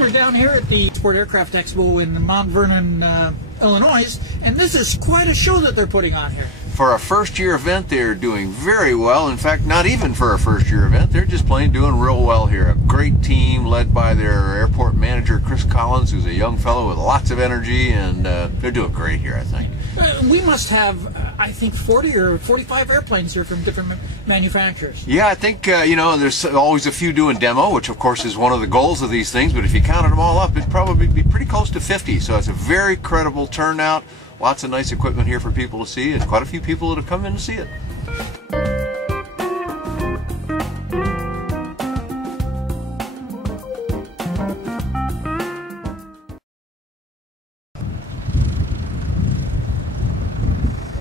we're down here at the Sport Aircraft Expo in Mount Vernon, Illinois, and this is quite a show that they're putting on here. For a first-year event, they're doing very well. In fact, not even for a first-year event. They're just plain doing real well here. A great team led by their airport manager, Chris Collins, who's a young fellow with lots of energy, and they're doing great here, I think. We must have, I think, 40 or 45 airplanes here from different manufacturers. Yeah, I think, you know, there's always a few doing demo, which of course is one of the goals of these things, but if you counted them all up, it'd probably be pretty close to 50. So it's a very credible turnout. Lots of nice equipment here for people to see, and quite a few people that have come in to see it.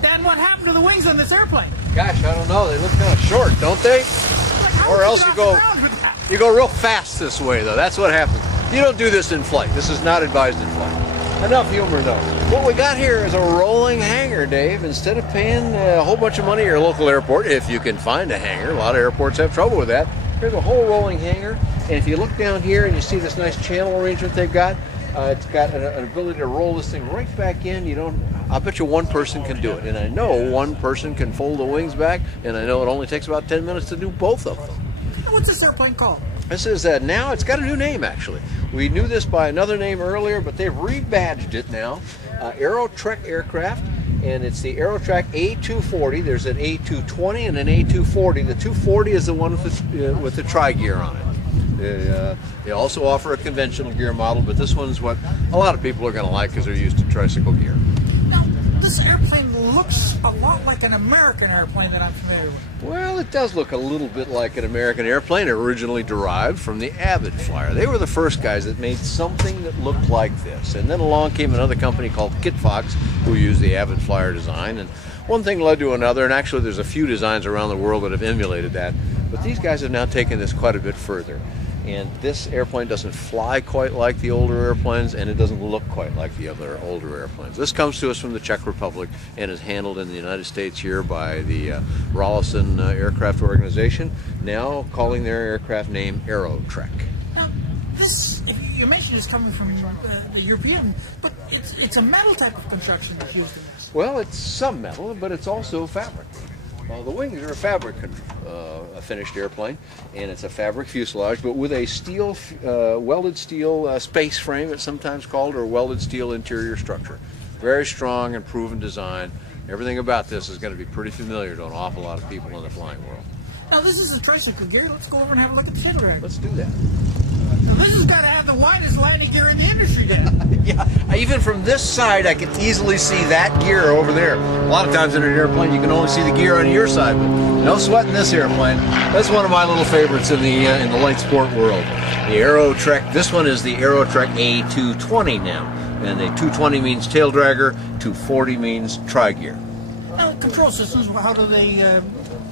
Dan, what happened to the wings on this airplane? Gosh, I don't know. They look kind of short, don't they? Or else you go real fast this way, though. That's what happens. You don't do this in flight. This is not advised in flight. Enough humor, though. What we got here is a rolling hangar, Dave. Instead of paying a whole bunch of money at your local airport, if you can find a hangar, a lot of airports have trouble with that. Here's a whole rolling hangar, and if you look down here and you see this nice channel arrangement they've got, it's got an ability to roll this thing right back in. I bet you one person can do it, and I know one person can fold the wings back, and I know it only takes about 10 minutes to do both of them. What's this airplane called? This is now, it's got a new name actually. We knew this by another name earlier, but they've rebadged it now. Aerotrek aircraft, and it's the Aerotrek A240. There's an A220 and an A240. The 240 is the one with the tri-gear on it. They also offer a conventional gear model, but this one's what a lot of people are going to like because they're used to tricycle gear. Now, this airplane looks a lot like an American airplane that I'm familiar with. Well, it does look a little bit like an American airplane, originally derived from the Avid Flyer. They were the first guys that made something that looked like this. And then along came another company called Kit Fox, who used the Avid Flyer design. And one thing led to another, and actually there's a few designs around the world that have emulated that. But these guys have now taken this quite a bit further. And this airplane doesn't fly quite like the older airplanes, and it doesn't look quite like the other older airplanes. This comes to us from the Czech Republic and is handled in the United States here by the Rollison Aircraft Organization, now calling their aircraft name Aerotrek. Now, this, you mentioned it's coming from the European, but it's a metal type of construction that's used in this. Well, it's some metal, but it's also fabric. The wings are a fabric finished airplane, and it's a fabric fuselage, but with a steel, welded steel space frame, it's sometimes called, or welded steel interior structure. Very strong and proven design. Everything about this is going to be pretty familiar to an awful lot of people in the flying world. Now, this is a tricycle gear. Let's go over and have a look at the shuttle rack. Let's do that. Now, this has got to have the widest landing gear in the industry, Dan. Yeah, even from this side, I can easily see that gear over there. A lot of times in an airplane, you can only see the gear on your side, but no sweat in this airplane. That's one of my little favorites in the light sport world. The Aerotrek. This one is the Aerotrek A220 now, and the 220 means tail dragger, 240 means tri-gear. Now, control systems. How do they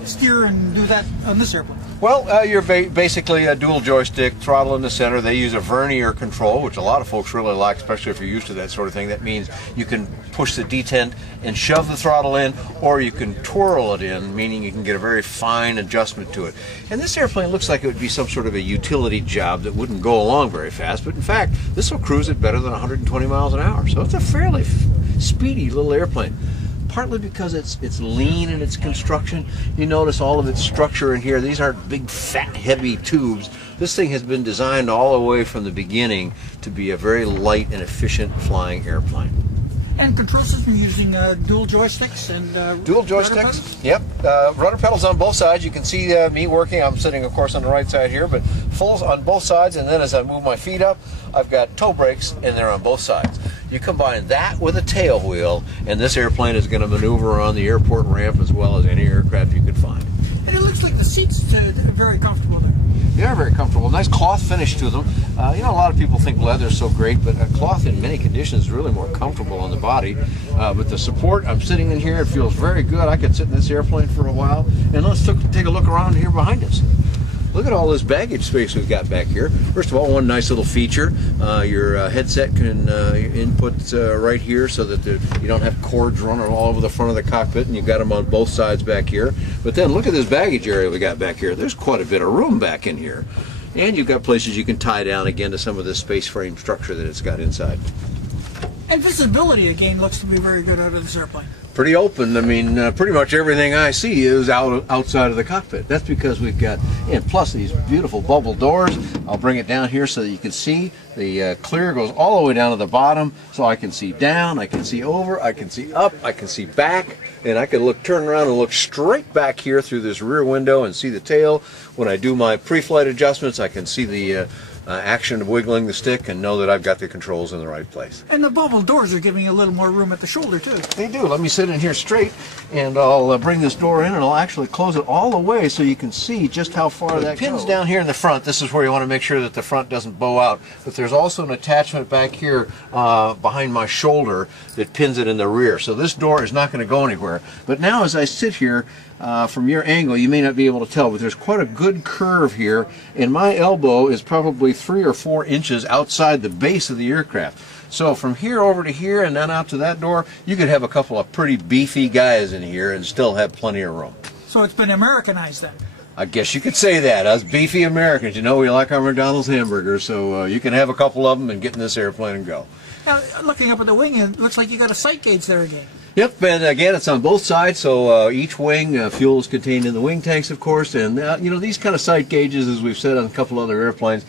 steer and do that on this airplane? Well, you're basically a dual joystick, throttle in the center. They use a vernier control, which a lot of folks really like, especially if you're used to that sort of thing. That means you can push the detent and shove the throttle in, or you can twirl it in, meaning you can get a very fine adjustment to it. And this airplane looks like it would be some sort of a utility job that wouldn't go along very fast, but in fact, this will cruise at better than 120 miles an hour. So it's a fairly speedy little airplane. Partly because it's lean in its construction. You notice all of its structure in here. These aren't big, fat, heavy tubes. This thing has been designed all the way from the beginning to be a very light and efficient flying airplane. And control system using dual joysticks and dual joysticks. Yep, rudder pedals on both sides. You can see me working. I'm sitting, of course, on the right side here, but full on both sides. And then as I move my feet up, I've got toe brakes, and they're on both sides. You combine that with a tail wheel, and this airplane is going to maneuver on the airport ramp as well as any aircraft you could find. And it looks like the seats are very comfortable there. They are very comfortable. Nice cloth finish to them. You know, a lot of people think leather is so great, but cloth in many conditions is really more comfortable on the body. But the support, I'm sitting in here, it feels very good. I could sit in this airplane for a while. And let's take a look around here behind us. Look at all this baggage space we've got back here. First of all, one nice little feature, your headset can input right here so that you don't have cords running all over the front of the cockpit, and you've got them on both sides back here. But then look at this baggage area we got back here. There's quite a bit of room back in here. And you've got places you can tie down again to some of this space frame structure that it's got inside. And visibility, again, looks to be very good out of this airplane. Pretty open. I mean, pretty much everything I see is outside of the cockpit. That's because we've got, and plus these beautiful bubble doors. I'll bring it down here so that you can see the clear goes all the way down to the bottom, so I can see down, I can see over, I can see up, I can see back, and I can turn around and look straight back here through this rear window and see the tail. When I do my pre-flight adjustments, I can see the action of wiggling the stick and know that I've got the controls in the right place. And the bubble doors are giving you a little more room at the shoulder too. They do. Let me sit in here straight, and I'll bring this door in, and I'll actually close it all the way so you can see just how far that goes. Pins down here in the front. This is where you want to make sure that the front doesn't bow out. But there's also an attachment back here behind my shoulder that pins it in the rear. So this door is not going to go anywhere. But now as I sit here, from your angle, you may not be able to tell, but there's quite a good curve here, and my elbow is probably 3 or 4 inches outside the base of the aircraft. So from here over to here and then out to that door, you could have a couple of pretty beefy guys in here and still have plenty of room. So it's been Americanized then? I guess you could say that. Us beefy Americans, you know, we like our McDonald's hamburgers, so you can have a couple of them and get in this airplane and go. Now, looking up at the wing, it looks like you got a sight gauge there again. Yep, and again, it's on both sides, so each wing, fuel is contained in the wing tanks, of course, and you know, these kind of sight gauges, as we've said on a couple other airplanes,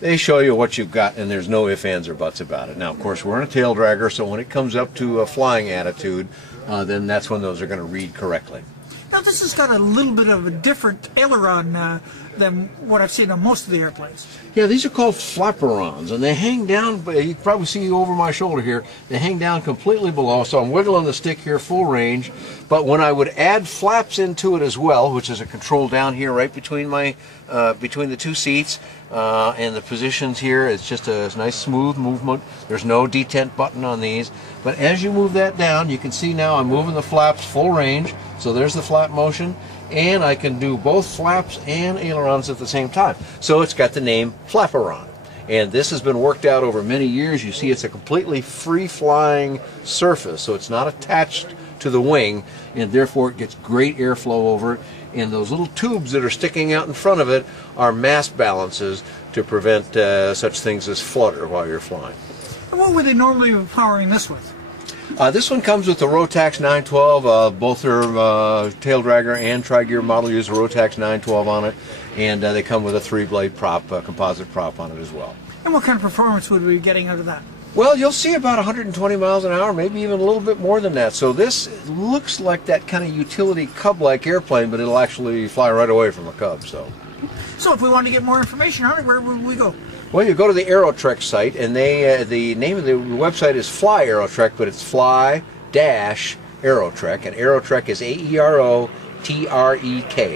they show you what you've got, and there's no ifs, ands, or buts about it. Now, of course, we're in a tail dragger, so when it comes up to a flying attitude, then that's when those are going to read correctly. Now, this has got a little bit of a different aileron than what I've seen on most of the airplanes. Yeah, these are called flaperons, and they hang down, you can probably see over my shoulder here, they hang down completely below, so I'm wiggling the stick here full range, but when I would add flaps into it as well, which is a control down here right between my, between the two seats, and the positions here, it's just a nice smooth movement. There's no detent button on these, but as you move that down, you can see now I'm moving the flaps full range, so there's the flap motion, and I can do both flaps and ailerons at the same time. So it's got the name Flaperon. And this has been worked out over many years. You see it's a completely free-flying surface, so it's not attached to the wing, and therefore it gets great airflow over it. And those little tubes that are sticking out in front of it are mass balances to prevent such things as flutter while you're flying. And what would they normally be powering this with? This one comes with the Rotax 912. Both their tail dragger and tri-gear model use a Rotax 912 on it, and they come with a 3-blade prop, composite prop on it as well. And what kind of performance would we be getting out of that? Well, you'll see about 120 miles an hour, maybe even a little bit more than that. So this looks like that kind of utility Cub-like airplane, but it'll actually fly right away from a Cub. So if we want to get more information on it, where would we go? Well, you go to the Aerotrek site, and they the name of the website is Fly Aerotrek, but it's Fly-Aerotrek, and Aerotrek is A-E-R-O-T-R-E-K,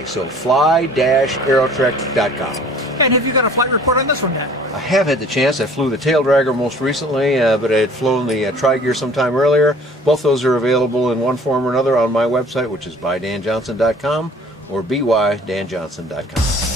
so fly-aerotrek.com. And have you got a flight report on this one yet? I have had the chance. I flew the tail dragger most recently, but I had flown the tri-gear sometime earlier. Both those are available in one form or another on my website, which is bydanjohnson.com or bydanjohnson.com.